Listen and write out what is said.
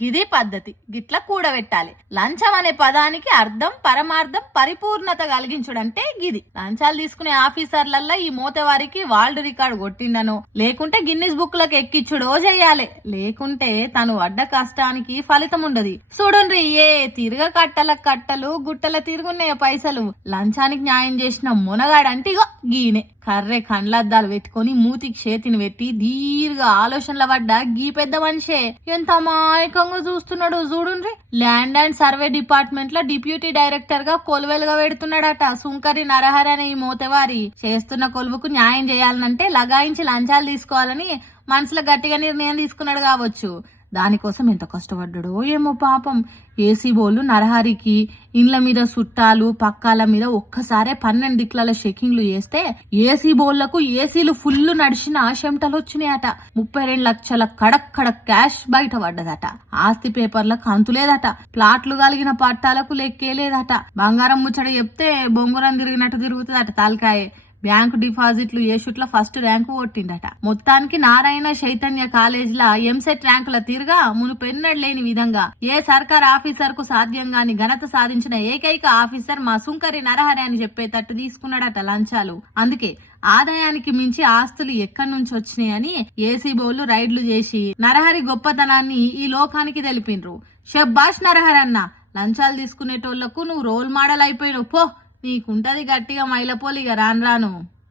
గిది పద్ధతి, గిట్ల కూడబెట్టాలి. లంచం అనే పదానికి అర్థం, పరమార్థం, పరిపూర్ణత కలిగించుడంటే గిది. లంచాలు తీసుకునే ఆఫీసర్లల్లా ఈ మోతవారికి వరల్డ్ రికార్డు కొట్టిండను, లేకుంటే గిన్నిస్ బుక్ లకు ఎక్కిచ్చుడో చెయ్యాలి. లేకుంటే తను అడ్డ కష్టానికి ఫలితం ఉండదు. చూడుండ్రి, ఏ తిరగ కట్టల కట్టలు, గుట్టల తిరుగున్నాయ పైసలు. లంచానికి న్యాయం చేసిన మునగాడంటే ఇగో గీనే. కర్రె కండ్లద్దాలు పెట్టుకుని మూతికి చేతిని పెట్టి దీర్ఘ ఆలోచనల పడ్డ గీ పెద్ద మనిషే ఎంత అమాయకంగా చూస్తున్నాడు చూడుండ్రి. ల్యాండ్ అండ్ సర్వే డిపార్ట్మెంట్ లో డిప్యూటీ డైరెక్టర్ గా కొలువేలుగా పెడుతున్నాడట సుంకరి నరహరి అనే ఈ మోతవారి. చేస్తున్న కొలువుకు న్యాయం చేయాలనంటే లగాయించి లంచాలు తీసుకోవాలని మనసులో గట్టిగా నిర్ణయం తీసుకున్నాడు కావచ్చు. దానికోసం ఎంత కష్టపడ్డాడో ఏమో పాపం. ఏసీ బోళ్ళు నరహరికి ఇండ్ల మీద చుట్టాలు పక్కాల మీద ఒక్కసారే 12 దిక్కుల చెకింగ్లు చేస్తే ఏసీ బోళ్లకు ఏసీలు ఫుల్ నడిచిన చెమటలు వచ్చినాయట. 32 లక్షల కడక్ కడక్ క్యాష్ బయట పడ్డదట. ఆస్తి పేపర్లకు అంతులేదట. ప్లాట్లు కలిగిన పట్టాలకు లెక్కేలేదట. బంగారం ముచ్చట చెప్తే బొంగురం తిరిగినట్టు తిరుగుతుందట తలకాయే. బ్యాంకు డిపాజిట్లు ఏషుట్ల ఫస్ట్ ర్యాంకు కొట్టిండట. మొత్తానికి నారాయణ చైతన్య కాలేజీల ఎంసెట్ ర్యాంకుల తీరుగా మునుపెన్నడు లేని విధంగా ఏ సర్కార్ ఆఫీసర్ కు సాధ్యంగాని ఘనత సాధించిన ఏకైక ఆఫీసర్ మా సుంకరి నరహరి అని చెప్పేటట్టు తీసుకున్నాడట లంచాలు. అందుకే ఆదాయానికి మించి ఆస్తులు ఎక్కడి నుంచి వచ్చినాయని ఏసీ బోళ్లు రైడ్లు చేసి నరహరి గొప్పతనాన్ని ఈ లోకానికి తెలిపిండ్రు. షబ్బాష్ నరహరి అన్న, లంచాలు తీసుకునేటోళ్లకు నువ్వు రోల్ మోడల్ అయిపోయినావు పో. నీకుంటది గట్టిగా మైలపోలిగా రాను రాను.